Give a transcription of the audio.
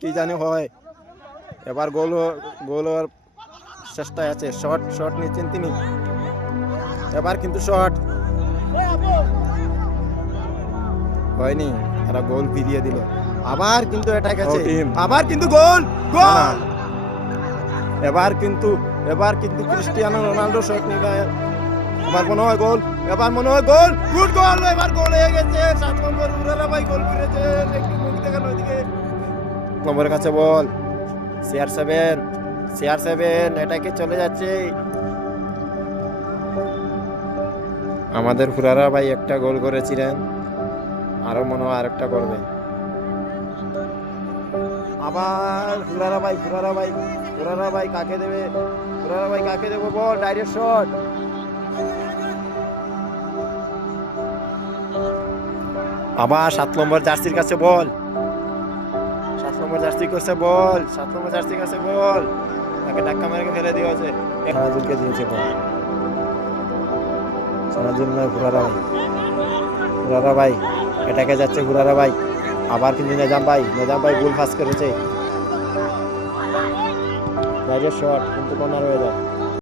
কি জানি হয়। এবার গোল হওয়ার চেষ্টায় আছে। শট নিচ্ছেন তিনি। এবার কিন্তু শট হয়নি, এরা গোল ফিরিয়ে দিল। আবার কিন্তু এটা গেছে, আবার কিন্তু গোল। এবার কিন্তু ক্রিস্টিয়ানো রোনাল্ডো শট নিবে। এবার মনে হয় গোল, গুড গোল। এবার গোল হয়ে গেছে। 7 নম্বর উরালা ভাই গোল করেছে। একটু মুখ দেখানো ওদিকে নম্বরের কাছে বল। CR7 এটাকে চলে যাচ্ছে। আমাদের হুরারা ভাই একটা গোল করেছিলেন, আরো মনে হয় আরেকটা করবে। আবার হুরারা ভাই কাকে দেবে? বল, ডাইরেক্ট শট। আবার 7 নম্বর জার্সির কাছে বল। 7 নম্বর জার্সির কাছে বল। তাকে ধাক্কা মেরে ফেলে দিয়েছে। সারাজুলকে দিয়েছে বল। সারাজুল নয়, হুরারা ভাই এটাকে যাচ্ছে হুরারা ভাই। আবার কিন্তু নেজাম ভাই গোল পাস করেছে। ডাইরেক্ট শট কিন্তু কর্নার হয়ে যায়।